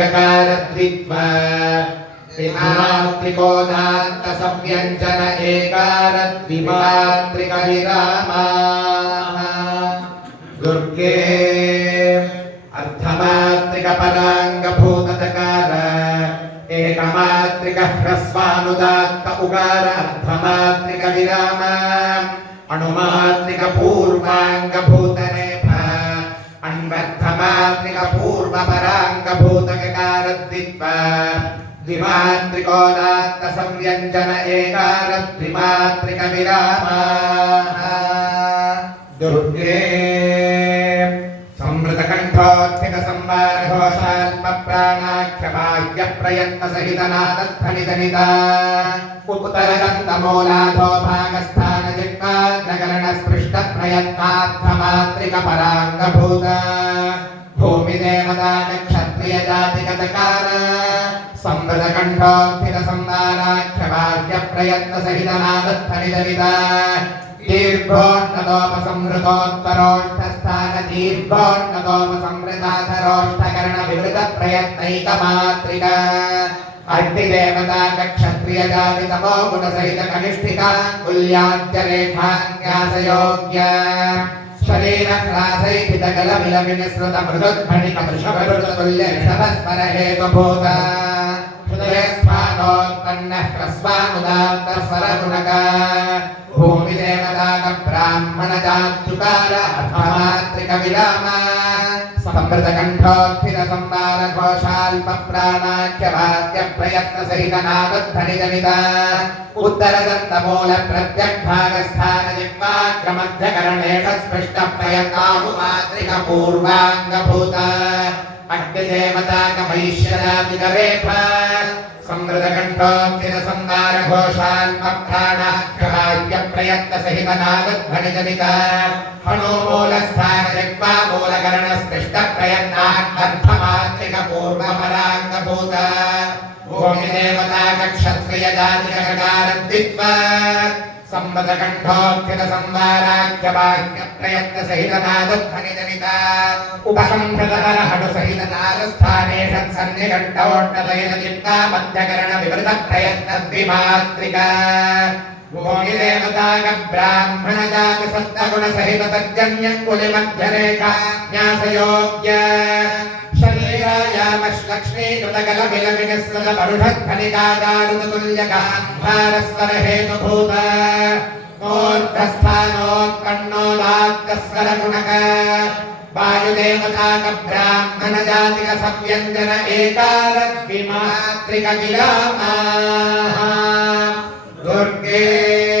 गकारद्वित्वा त्रिमात्रिकोदात्त संव्यञ्जन एकारद्विमात्रिकविरामाः दुर्गे अर्धमात्रिकपराङ्गभूतकार एकमात्रिकः ह्रस्वानुदात्त उकार अर्धमात्रिकविराम अणुमात्रिकपूर्वाङ्गभूतरेफ अन्वर्थमात्रिकपूर्वपराङ्गभूतककारद्वित्वा द्विमात्रिकोदात्त संव्यञ्जन एकारद्विमात्रिकविरामाः दुर्गे संवृतकण्ठोत्थित संवारघोषाल्पप्राणाख्यबाह्य प्रयत्नसहितनादध्वनितनिता उत्तरदन्तमूलाधो भागस्थानजिह्वाग्रगणनस्पृष्टप्रयत्नार्थमात्रिकपराङ्गभूत भूमिदेवता नक्षत्रियजातिगतकार संवृतकण्ठोत्थित संवाराख्यबाह्य प्रयत्नसहितनादध्वनितनिता दीर्घोन्नतोपसंहृतोत्तरोष्ठस्थान दीर्घोन्नतोपसंहृताधरोष्ठकर्ण विवृत प्रयत्नैकमात्रिक अग्निदेवता क्षत्रिय जाति तमो गुण सहित कनिष्ठिका कुल्याद्यरेखान्यासयोग्य शरीर ह्रासैहित गल विल विनिसृत मृदुध्वनिक वृषभरुतुल्य ऋषभस्वर हेतुभूत हृदयस्थानोत्पन्न ह्रस्वानुदात्त स्वरगुणक भूमिदेवता ब्राह्मण जात्युकार अर्थमात्रिक विराम संवृतकण्ठोत्थित संवार घोषाल्पप्राणाख्यवाक्य प्रयत्न सहित नादध्वनिजनित उत्तरदन्तमूल प्रत्यग्भागस्थान जिह्वाग्रमध्यकरणेष स्पृष्ट प्रयत्नानुमात्रिक पूर्वाङ्गभूत अग्निदेवता वैश्यजातिकरेफ संवृतकण्ठोत्थित संवार घोषाल्पप्राणाख्यवाक्य प्रयत्न सहित नादध्वनिजनित हणोमूलस्थान जिह्वा मूलकरण स्पृष्ट प्रयत्नार्थमात्रिक पूर्वपराङ्गभूत भूमिदेवता क्षत्रिय जातिककारद्वित्वा संवृतकण्ठोत्थित संवाराख्यवाक्य प्रयत्न सहित नादध्वनिजनित उपसंहृतहर हडु सहित नादस्थानेष सन्निकण्ठोष्टतैल चित्ता मध्यकरण विवृत प्रयत्न द्विमात्रिक भूमिदेवता ब्राह्मण जाति सत्तगुण सहित तज्जन्यकुलि मध्यरेखा न्यासयोग्य शरीरायामश्लक्ष्मी कृतकल विल विनिसृत परुषध्वनिकादारुतुल्यकान्धारस्वर हेतुभूत ऊर्ध्वस्थानोत्पन्नोदात्त स्वरगुणक वायुदेवता ब्राह्मण जातिक संव्यञ्जन एकारद्विमात्रिक विरामाः